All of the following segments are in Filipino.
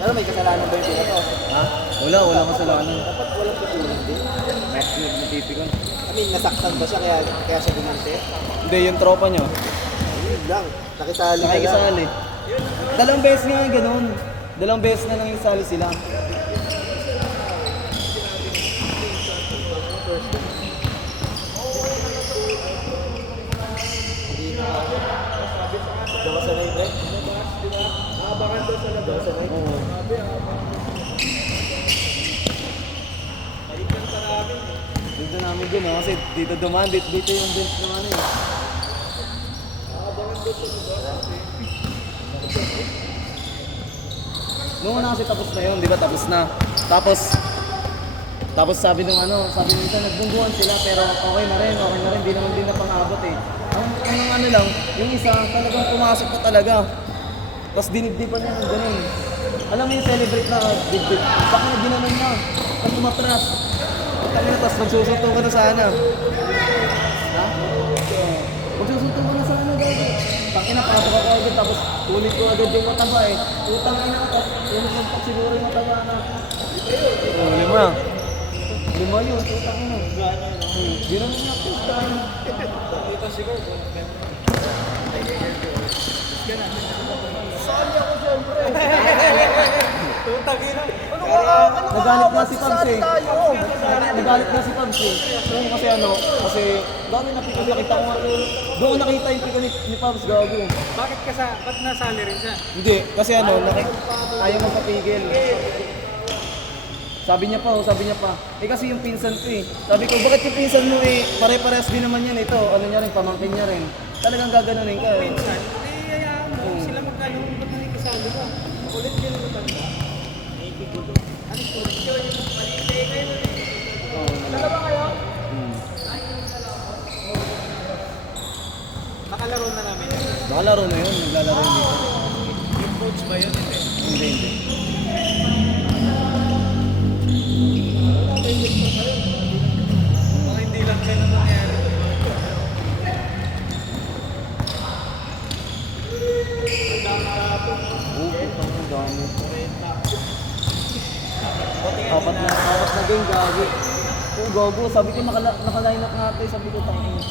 Pero may kasalanan ba yung pinato? Ha? Wala kasalanan. Dapat walang pupunan din. Natipikon. I mean, nasaktan ba siya kaya siya gumante? Hindi, yung tropa niya. Yun lang. Nakisali ka lang. Nakikisali. Dalawang beses nga ganun. Dalawang beses na lang yung sali sila. Diyan ka sanay, Brett? Nakabangan doon sa labas. Diyan ka sanay? Oo. Dito namin din, no? Kasi dito dumaan, dito yung bench naman eh. Noong una kasi tapos na yun, di ba? Tapos na. Tapos sabi nung sabi nito nagbungguan sila pero okay na rin, di naman din napang-abot eh. Ang lang, yung isa talagang pumasok pa talaga. Tapos dinibdipan niya ng ganun. Alam mo yung celebrate na dibdib, baka na ginanon na, tapos umatras. Tapos magsusuntukan na sana. Ha? Magsusuntukan na sana gagi. Tangina, pasok ako agad, tapos ulit ko agad yung mataba eh. Utang ina, tapos ulit siguro yung mataba na. Lima. Lima yun, utang ina. Ginanon niya, pustahan. Dito siguro. Sali ako siyempre. Tutang ina. Nagalit na si Pabs eh. Nagalit na si Pabs eh. Kasi dami nakita ko nga. Doon ko nakita yung pika ni Pabs, gago. Ba't nasali rin siya? Hindi, kasi ayaw magpapigil. Sabi niya pa. Eh kasi yung pinsan ko eh. Sabi ko, bakit yung pinsan mo eh, pare-parehas din naman yan ito. Ano niya rin, pamangkin niya rin. Talagang gaganunin ka eh. Pinsan? Sila magkano ba't nakikasali ba? Ulit din naman ba? Nakikigulo. Ano ito? Dalawa kayo? Nakalaro na namin. Nakalaro na yun, naglalaro yun dito. Yung coach ba yun? Hindi. Baka hindi lang ganun nangyari. Ang dami. Apat na game, gago. Gago, sabi ko naka-line up nga ito, sabi ko tangin.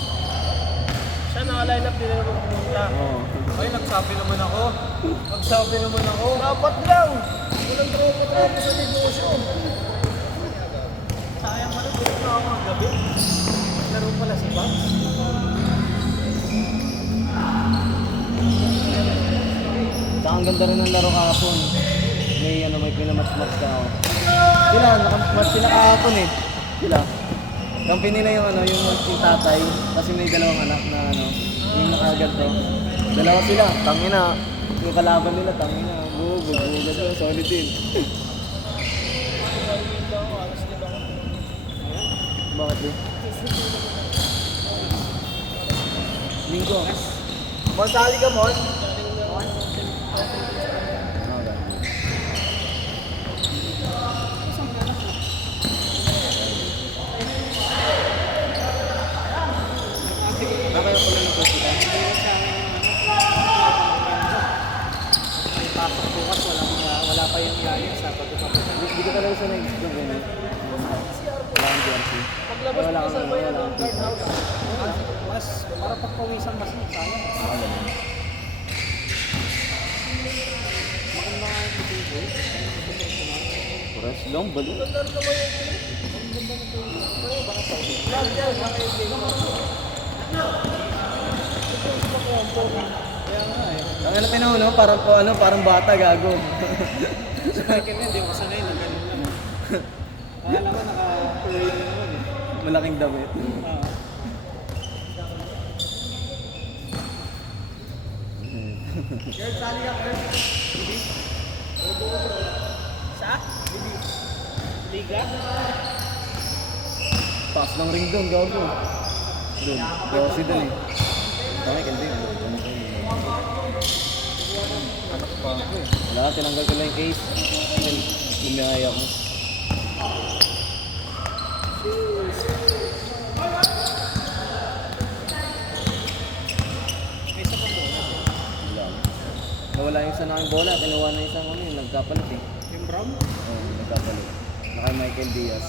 Siya naka-line up din naman pumunta. Oo. Ay, nagsabi naman ako. Dapat lang. Walang tropa sa negosyo. Sayang pala, dito na ako ang gabi. Laro pala si Bob. Tsaka ang ganda rin ng laro kahapon. May pinamatch-match ka ako. Sila, nakamatch sila kahapon eh. Sila. Kampi nila yung tatay, kasi may dalawang anak na yung nakaganto. Dalawa sila, tangina. Yung kalaban nila, tangina. Bugat, solid din. Bakit eh? Linggo. Mansali ka, Mon? Nakaya pala ng president. Pasok bukas, wala pa yung galing sa pagkakapit. Hindi ka talaga sa na-explore ganyan. Wala kang GMC. Paglabas Wala mo kang sa ano, bayan wala ng kang guardhouse, mas para pagpawisan mas sayang. ganun. Maganda nga yung tubig. Fresh lang, balik. Ang ano tinaw, no? Parang bata, gago. Sa Michael nga, hindi ako sanay na ganun lang. Akala ko naka-tuloy na naman eh. Malaking damit. Kurt, sali ka, Kurt. Sa? Liga? Pass ng ring doon, gago. Doon, Rossi doon eh. Kami, kalbi. Anak pa ako eh. Wala, tinanggal ko lang yung case. Lumiyaya ko. May isa pang bola. Wala. Nawala yung isa na aking bola, kinuha na isang yun, nagkapalit eh. Yung Brown? Oo, nagkapalit. Naka Michael Diaz.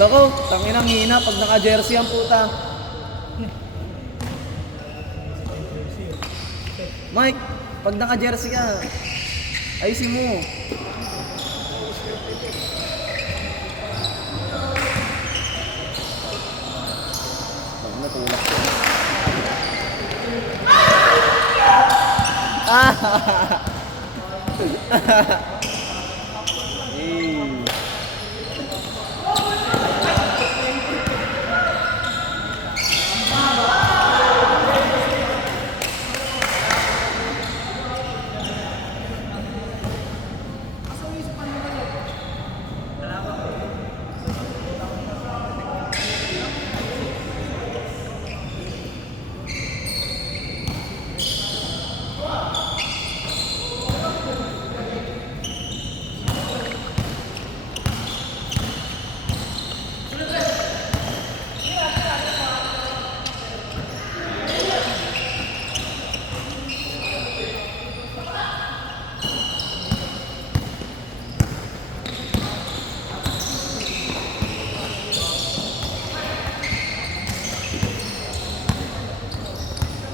Loko, tanginang hina pag naka-jersey ang puta. Mike, pag naka-jersey ka, ayusin mo. Pag natulak ko. Eh.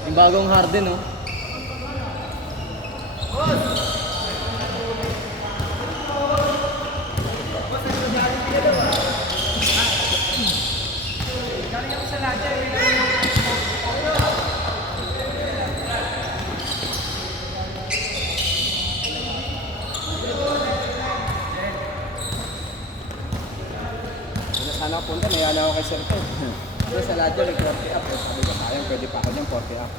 Yung bagong Harden, oh. Galing ako sa Ladya. Sana ako punta, mayala ako kay Sir Ted. Pero sa Ladya, may 40 up. Sabi ko, sayang, pwede pa ako dyan, 40 up.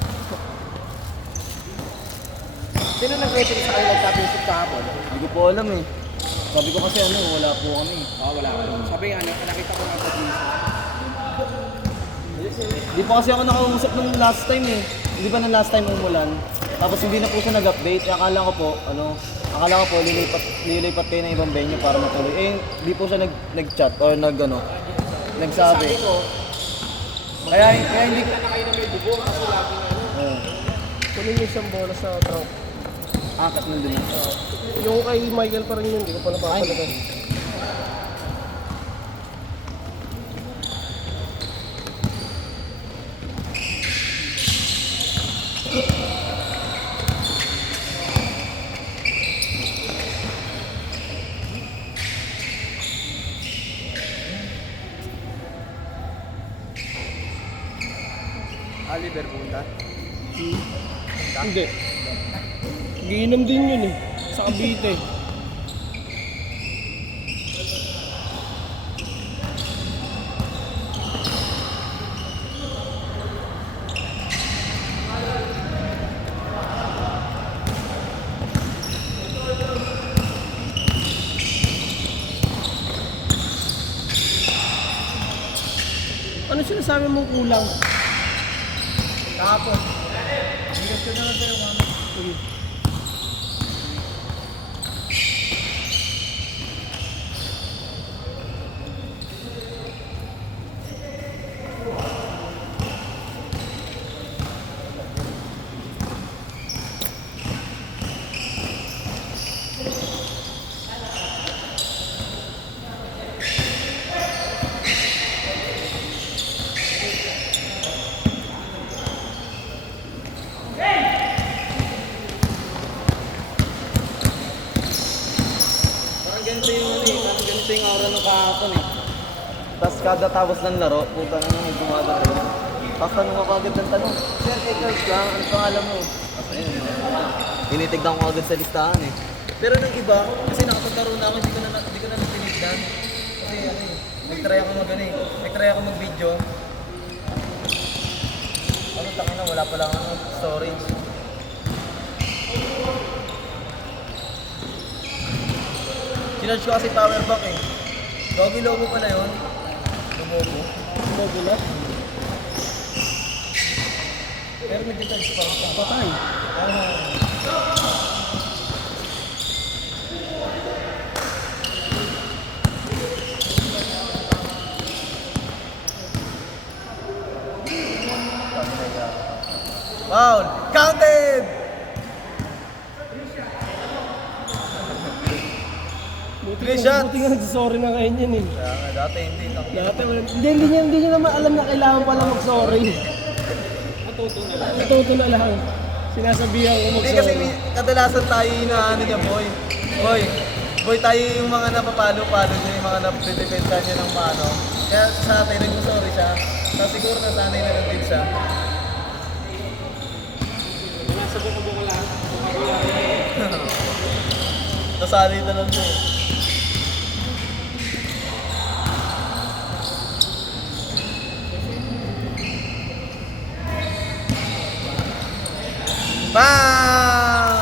Sino nag-referee sa kayo nag-championship kahapon? Hindi ko po alam, eh. Sabi ko kasi ano, wala po kami. Wala ako. Sabi nga, nakita ko nga sa GC. Di pa kasi ako nakausap nung last time, eh. Hindi ba nung last time umulan? Tapos hindi na po siya nag-update. Akala ko po, lilipat kayo ng ibang venue para matuloy. Eh, di po siya nag-chat or nagsabi. Sabi ko, Kaya hindi ko... na kayo na may dugo kasi lagi na ano. Kunin yung isang bola sa trunk. Akat nandun. Yung kay Michael pa rin yun, hindi ko pa napapalagan. Oliver punta. Hindi. Giinom din yun eh. Sa Cavite. Ano sinasabi mong kulang? Kahapon. Bigas ko na lang sa'yo, mama. Sige. Ganito yung aura ng kahapon, eh. Tapos kada tapos ng laro, puta na nang gumada rin. Tapos tanong ako agad ng tanong, Sir, Ekers lang, ano pangalan mo? Tapos ayun, tinitignan ko agad sa listahan, eh. Pero nung iba, kasi nakapaglaro na ako, hindi ko na natinignan. Kasi ano eh, nag-try ako mag-video. Ano, taka na, wala pa lang storage. Sinarge ko kasi power bank, eh. Doggy logo pala yun. Lumogo. Logo na. Pero may detach pa. Patay. Foul! Counted! Three shots. Buti nga nagsasorry na kayo niyan eh. Kaya nga, dati hindi. Dati wala. Hindi niya naman alam na kailangan pala mag-sorry. Natuto na lang. Sinasabihan ko Hindi kasi mag-sorry. kadalasan tayo inaano niya, boy. Boy, tayo yung mga napapalo-palo niya, yung mga napidependa niya ng mano. Kaya sa atin, nag-sorry siya. So, siguro nasanay na lang din siya. Nasa buka-buka lang. Nasanay na lang siya. Bang!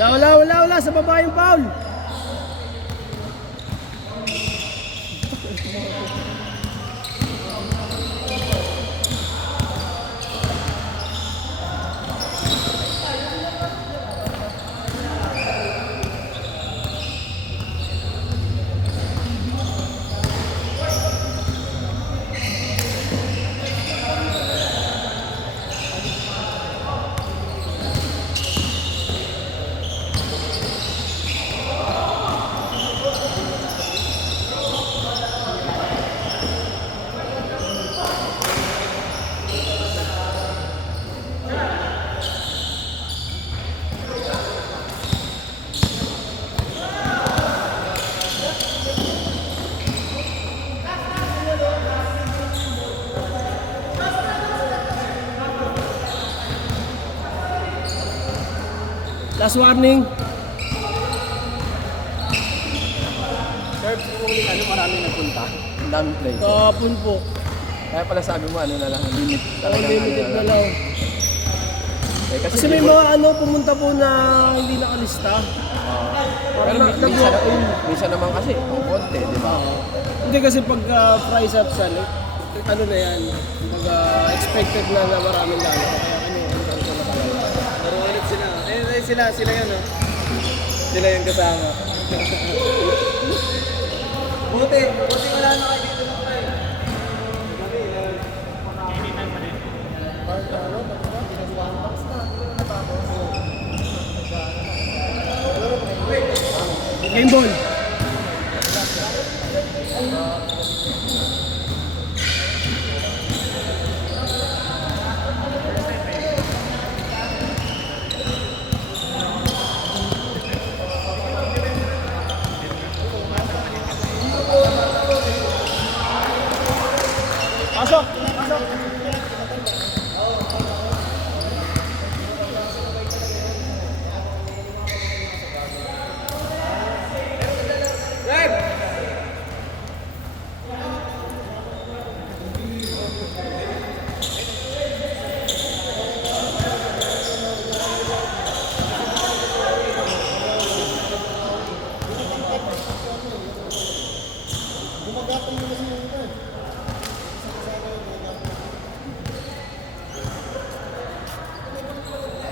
Wala. Sa baba yung foul. Last warning. Sir, ano marami nagpunta? Ang daming play. Kapon po. Kaya pala sabi mo, ano na lang, limit. Limited na lang. Eh, Kasi may mga pumunta po na hindi nakalista. Pero minsan naman kasi, ang konti, di ba? Hindi kasi pag price up siya, ano na yan, expected na maraming dami. Kaya kanya na talaga. Laro ulit sila. Sila yun, oh. Sila yung kasama. Buti wala na kayo dito ng kayo. Game ball. Pasok!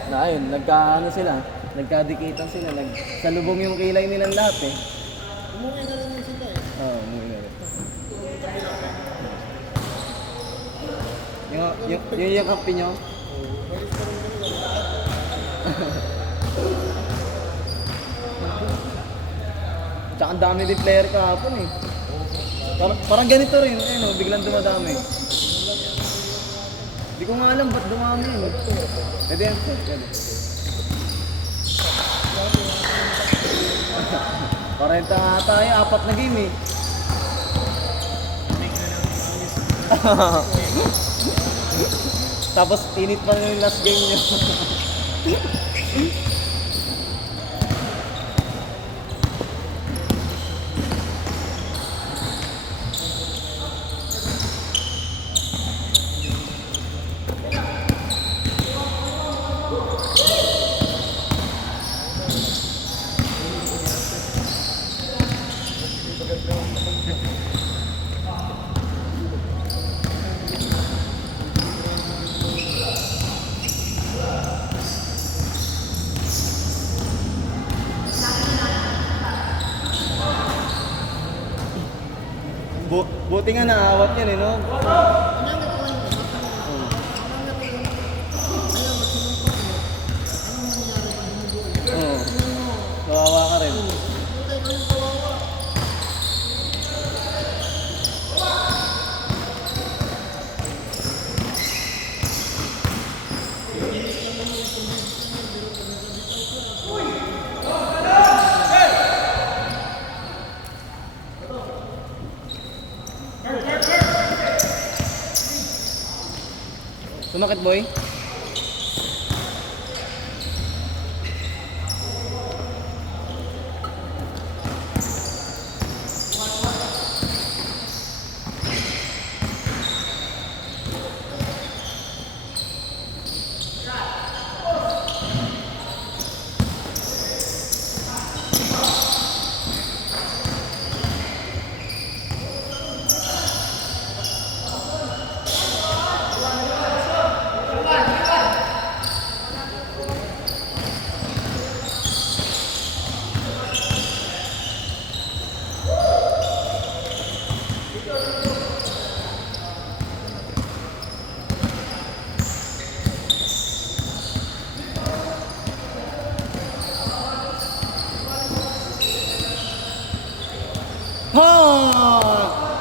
Na ayun, nagkadikitan sila, nagsalubong yung kilay nilang lahat eh. Umuwi na rin sila eh. Oo, umuwi na rin. Yung yakapin nyo? Tsaka ang dami din player kahapon eh. Parang ganito rin, ayun, biglang dumadami. Hindi ko nga alam ba't dumami yun. Pwede yan, pwede. 40 nga tayo, 4 na game eh. Tapos tinit pa rin yung last game nyo. Buti nga naawat yan eh, no? Oo. Kawawa ka rin. Sumakit, boy?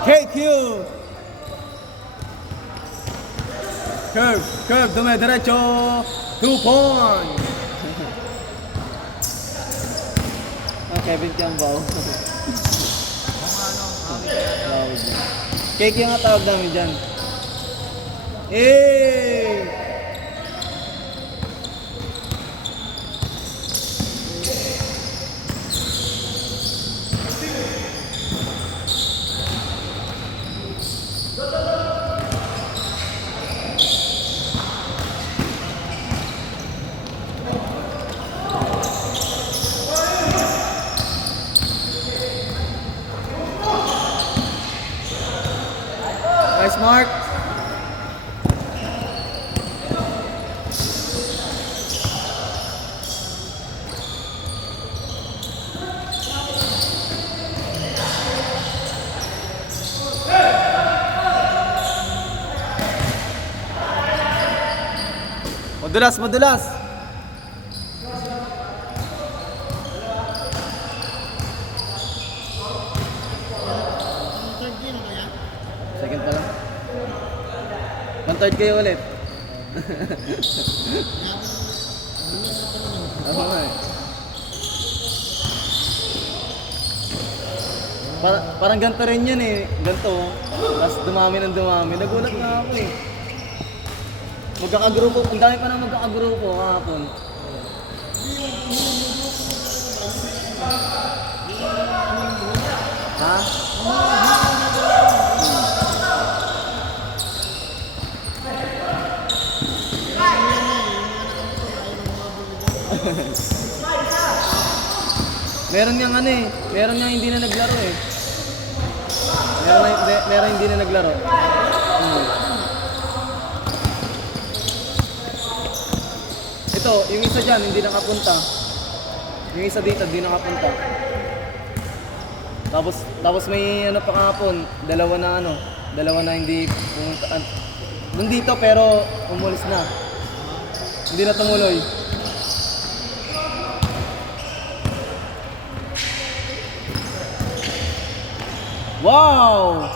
KQ! Curve, dume-diretso! 2 points! Kevin Tiambao. KQ nga tawag namin dyan. Eh! Nice mark. Madulas. Second pa lang. 1/3 kayo ulit. Oo nga eh. Parang ganito rin yun eh. Ganito. Tapos dumami. Nagulat na ako eh. Magkakagrupo. Ang dami pa na magkakagrupo kahapon. Ha? Meron niyang ano eh. Meron niyang hindi na naglaro eh. Meron hindi na naglaro. Ito, yung isa dyan, hindi nakapunta. Yung isa dito, hindi nakapunta. Tapos may ano pa kahapon, dalawa na hindi pumunta. Nandito pero umulis na. Hindi na tumuloy. Wow!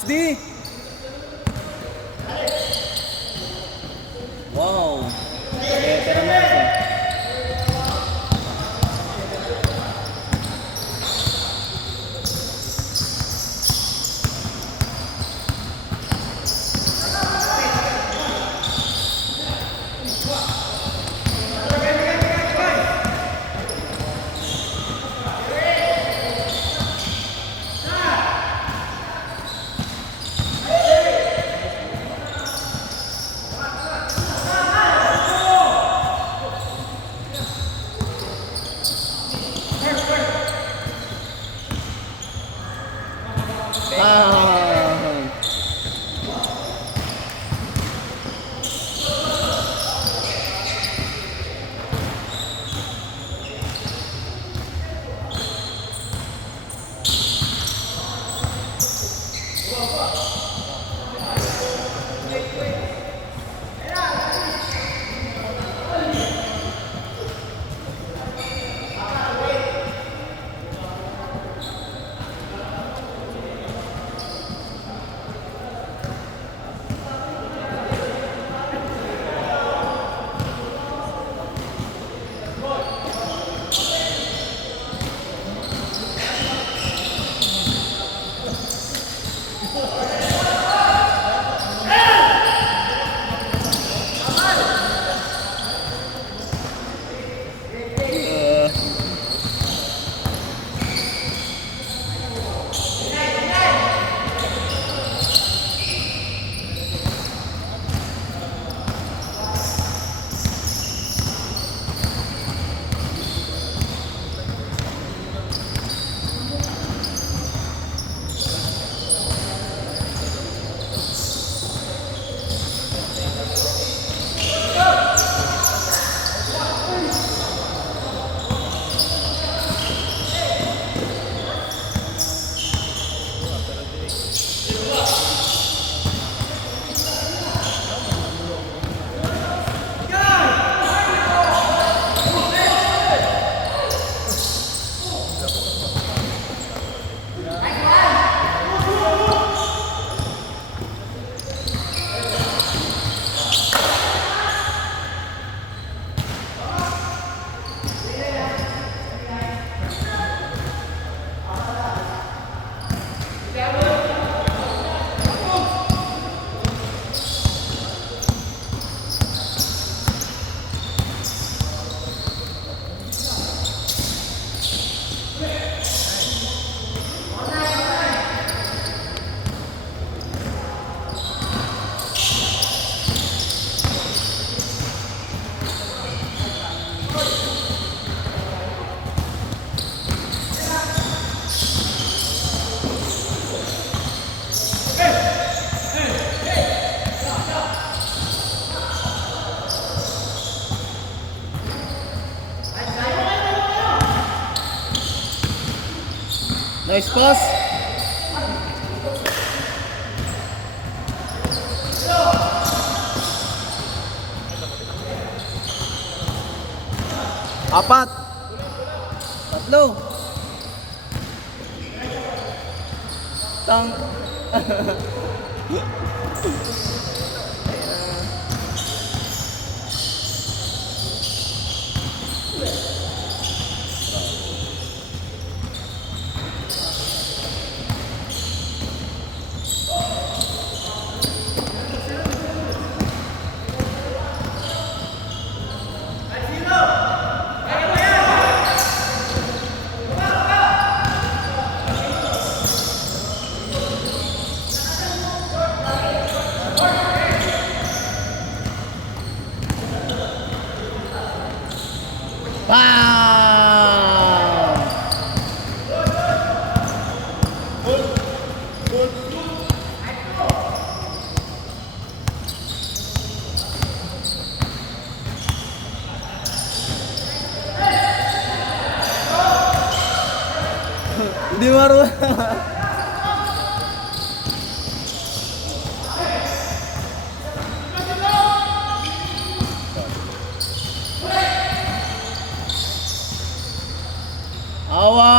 Nice D! Wow! Veteran na siya. Nice pass. Apat. Tatlo. Tang. Hindi marunong. Awa.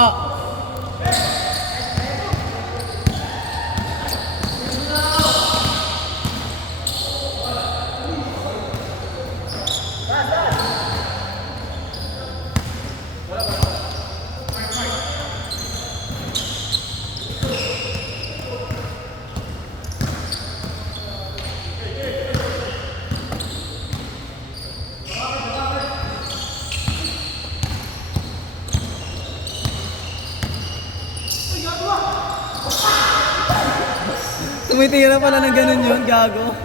Tumitira pala ng ganun yun, gago.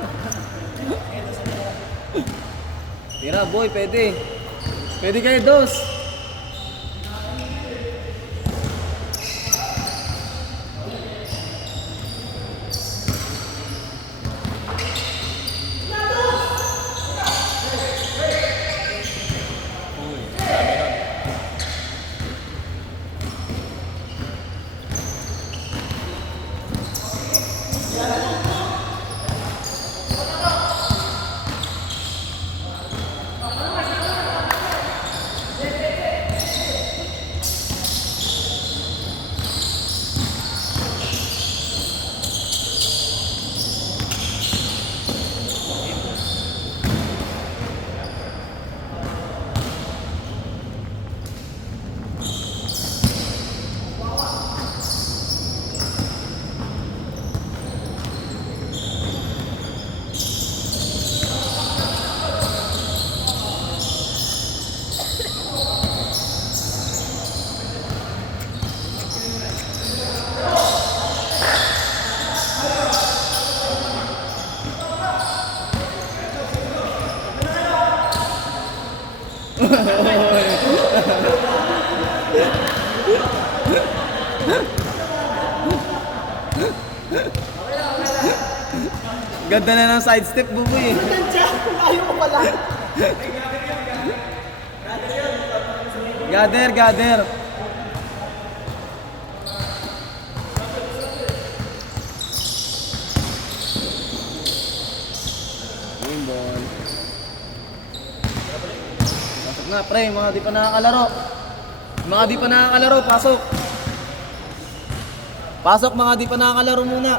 Tira, boy, pwede. Pwede kayo, dos. Ganda na ng side step, buboy. Ayaw ko pala. Gather, gather. Game ball. Pasok na, pre. Mga di pa nakakalaro. Mga di pa nakakalaro, pasok. Pasok, mga di pa nakakalaro muna.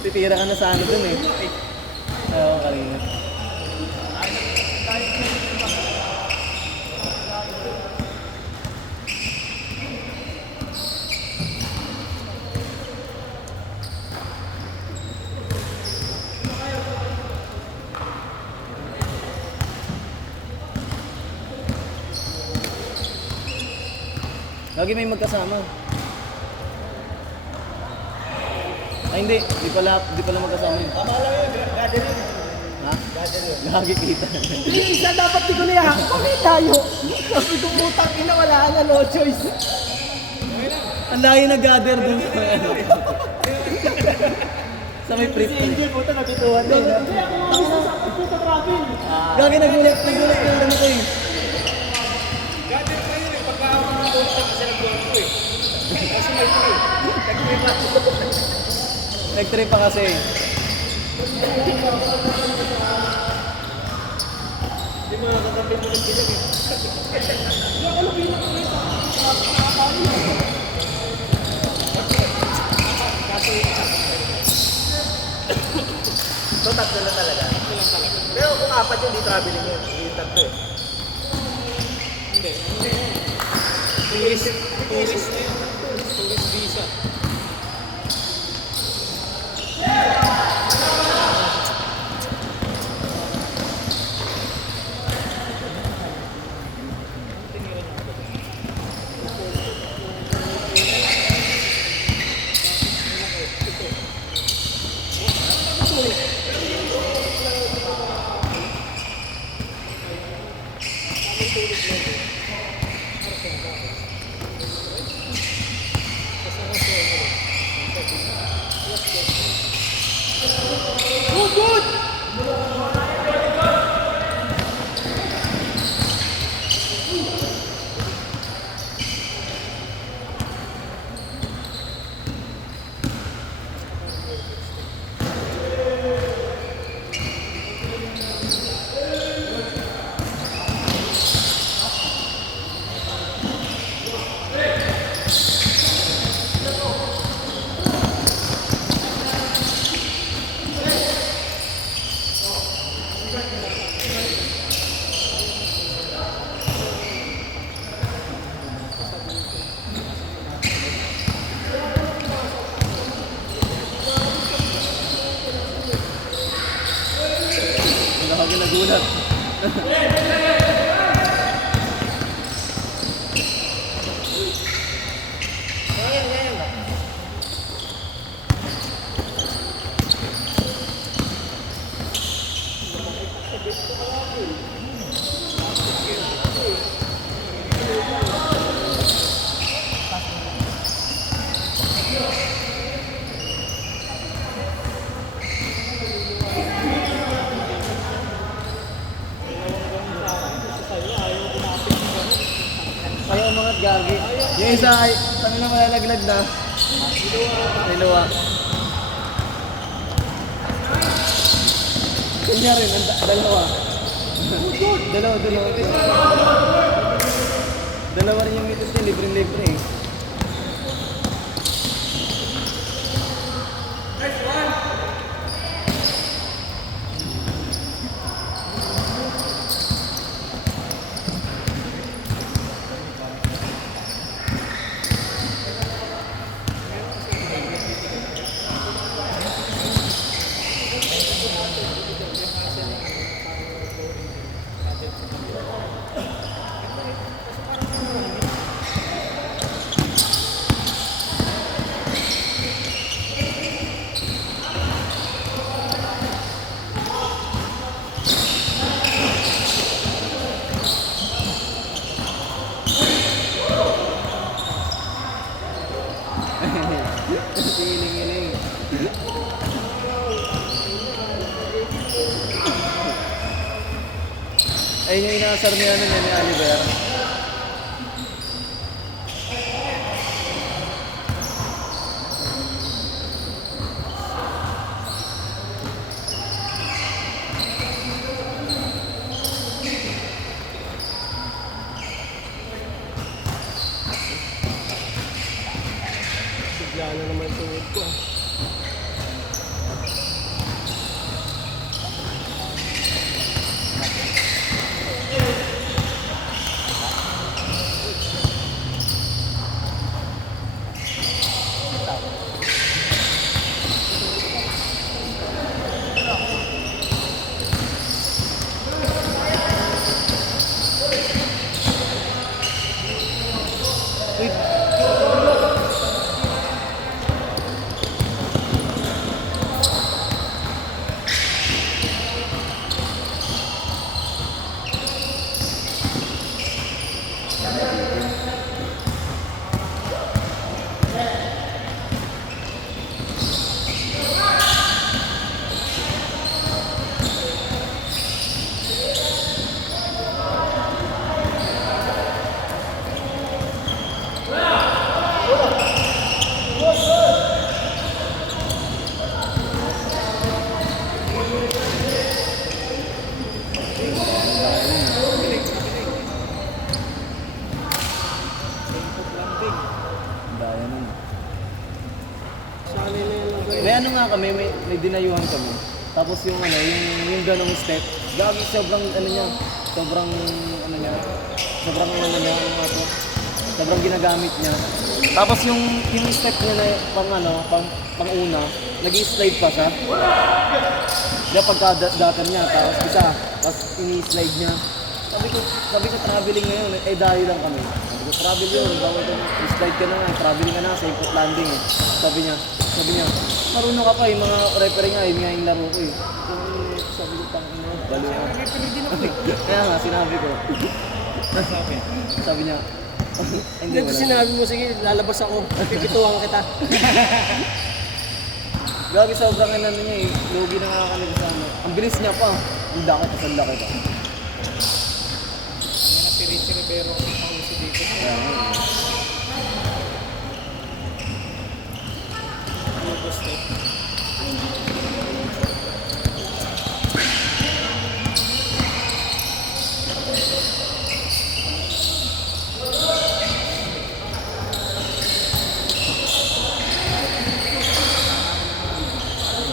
Titira ka na sa ano dun eh. Oo, kanina. Lagi may magkasama. Ay hindi, di pala magkasama yun. Tama lang yun, gather yun. Ha? Lagi kita. Isa dapat di ko na yan. Kami tayo. Sabi ko putang ina, wala na, no choice. Ang layo na gather dun. Sa may prep. Si Angel, puta, nabituhan din. Hindi ako nga gusto sa puta traffic. Gagi nagulat na ano ko eh. Gather pa yun eh, pagka ako nakatulog kasi nag-goal ko eh. Kasi may play. Nag-play pa. Nag-trip pa kasi. Hindi mo nakakapin mo ng bilag eh. So, tatlo na talaga. Pero kung apat yun, di traveling yun. Yung tatlo eh. Tourist na yun. Tourist visa. Ayaw umangat gagi. Yung isa ay, kami na malalaglag na. Niluwa. Kanya rin, dalawa. Dalawa. Dalawa rin yung mitos niya, libre-libre eh. Iling-iling. Ayun yung inaasar ni ano ni Oliver. Bigla na naman yung tuhod ko. Daya nun. Sa kanila yung May ano nga kami, may dinayuhan kami. Tapos yung ano, yung ganong step, gagi sobrang ano niya, sobrang ano niya, sobrang ano niya, ano nga to, sobrang ginagamit niya. Tapos yung step niya na pang ano, pang una, nag-i-slide pa siya. Diba pagka-dater niya, tapos ini-slide niya. Sabi ko traveling ngayon, eh dayo lang kami. Sabi ko travel yun, bawal ka slide ka na nga, traveling ka na, sa input landing eh. Sabi niya, marunong ka pa eh, mga referee nga, yun nga yung laro ko eh. Sabi ko, tangin mo, balo ka. Kaya nga, sinabi ko. Sabi niya, hindi Hindi, sinabi mo, sige, lalabas ako. Pipituwang kita. Gagi sobrang ano niya eh, lugi na nga kami sa ano. Ang bilis niya pa, ang laki pa. Yan ang si Richie Rivero ang pauso dito. Kaya nga eh. Lubos step.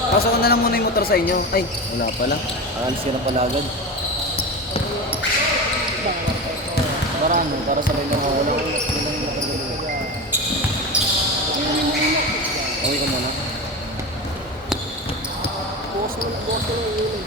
Pasok ko na lang muna yung motor sa inyo. Ay, wala pala. Aalis ka na pala agad. Marami, para sa rin lang ako. Wala akong motor dito. Okay ka muna. Bukas mo lang yung ulo.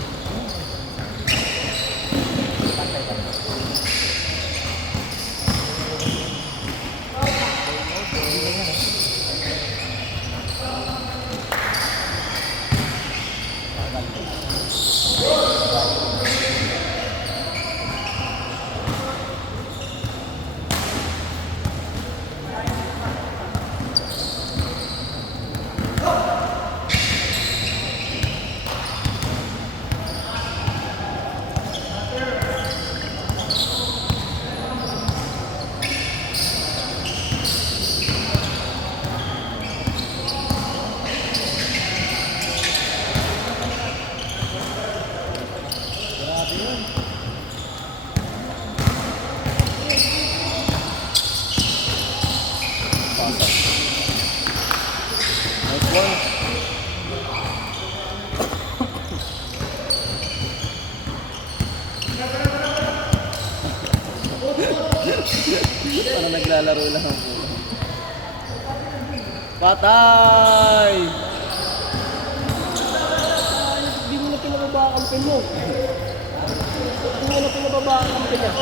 lasa. Nice one. Parang naglalaro lang ako. Patay! Hindi mo na pinababa ang kampi mo. Hindi mo na pinababa ang kampi niya.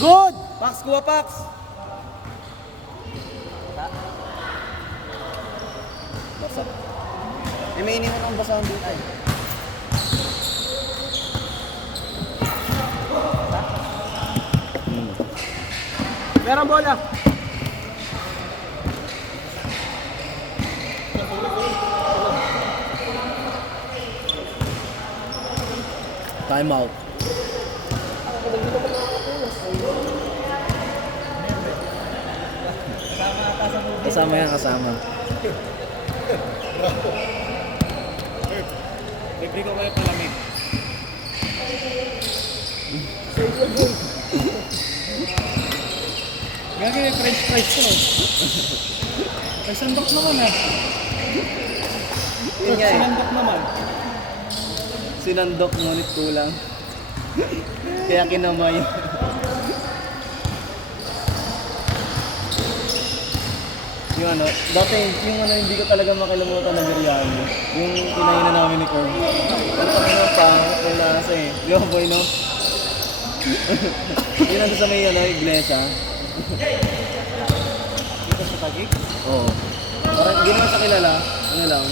Good! Pax, kuha Pax! Basa. Eh, may iniwan akong basahan dito. Ay. Meron bola. Time out. Kasama yan, kasama. Libre ko kayo palamig. Gagi may french fries ko. Ay, sandok naman ah. Yun nga eh. Sinandok naman. Sinandok ngunit kulang. Kaya kinamay. Yung ano, dati yung ano hindi ko talaga makalimutan na biryani. Yung kinainan namin ni Corb. Ang ano pangit ng lasa eh. Di ba boy no? Yun nandun sa may ano, iglesia. Dito sa Taguig. Oo. Parang hindi naman sa kilala. Ano lang.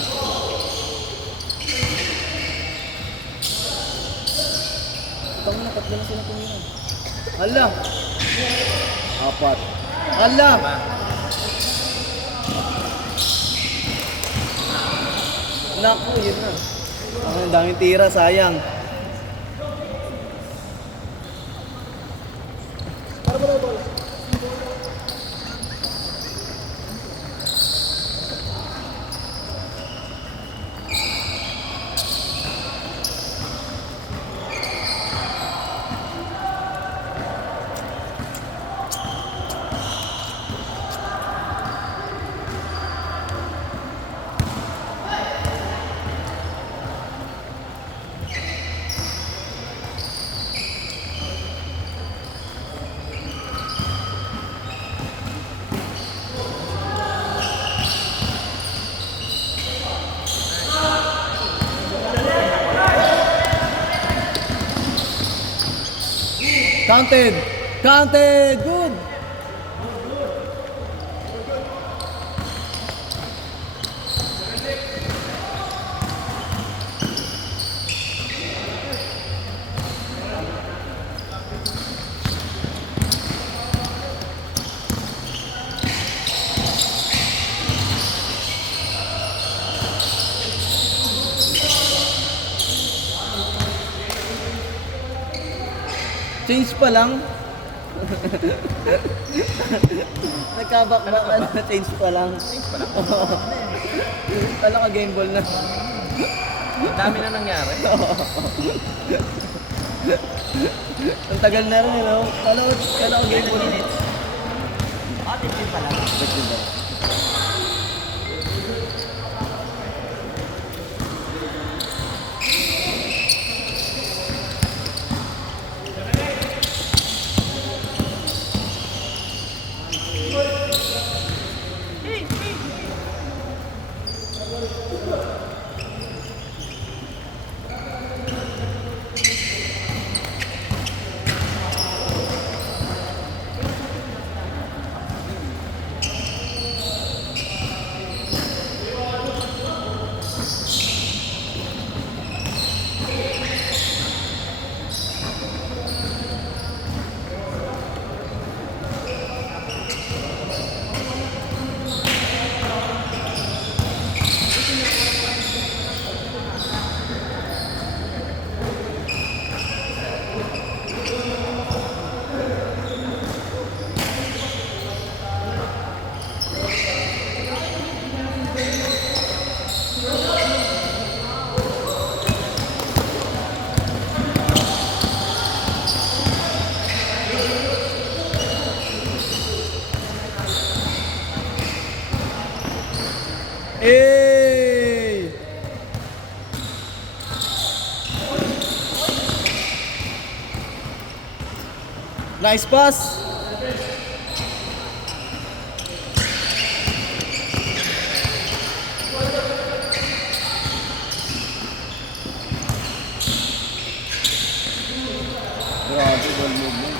Ito mo na, tatlo na sila tumira. Hala! Apat. Hala! Naku, yun na. Ang daming tira, sayang. Counted! Counted! Good! Change pa lang. Nagkabak-bak na change pa lang. Change pa lang? Kala ka game ball na. Dami na nangyari. Ang tagal na rin, no? Kala ka game ball na. Team pa lang. Nice pass. Grabe, ball movement.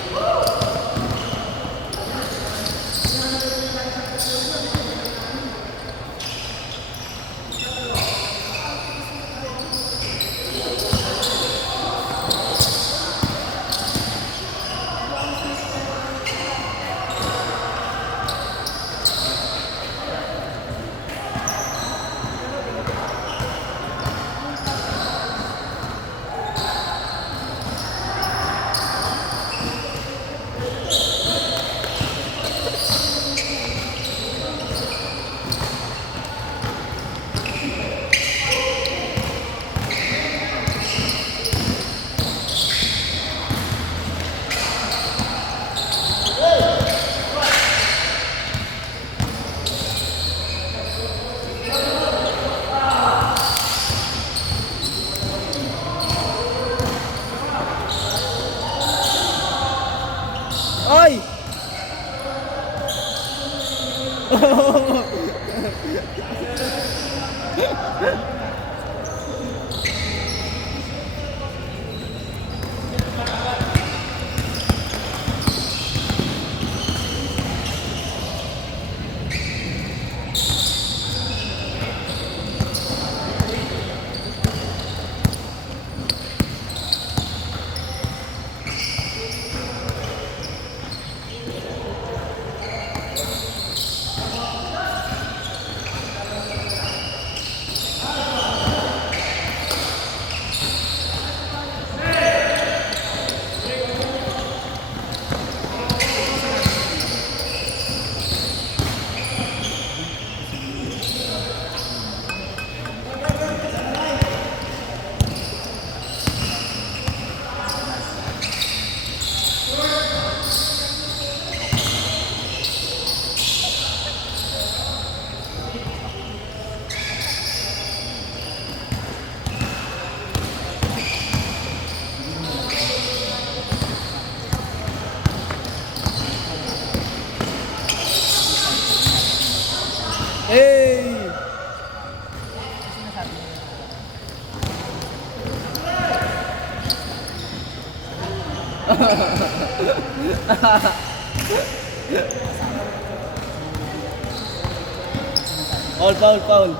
Ay! Hey! Foul, foul, foul.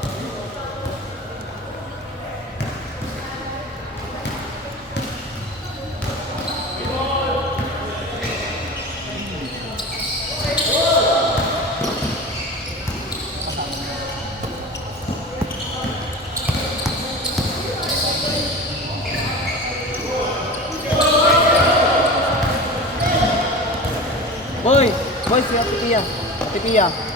Boy, boy, si Ate Pia. Ate Pia.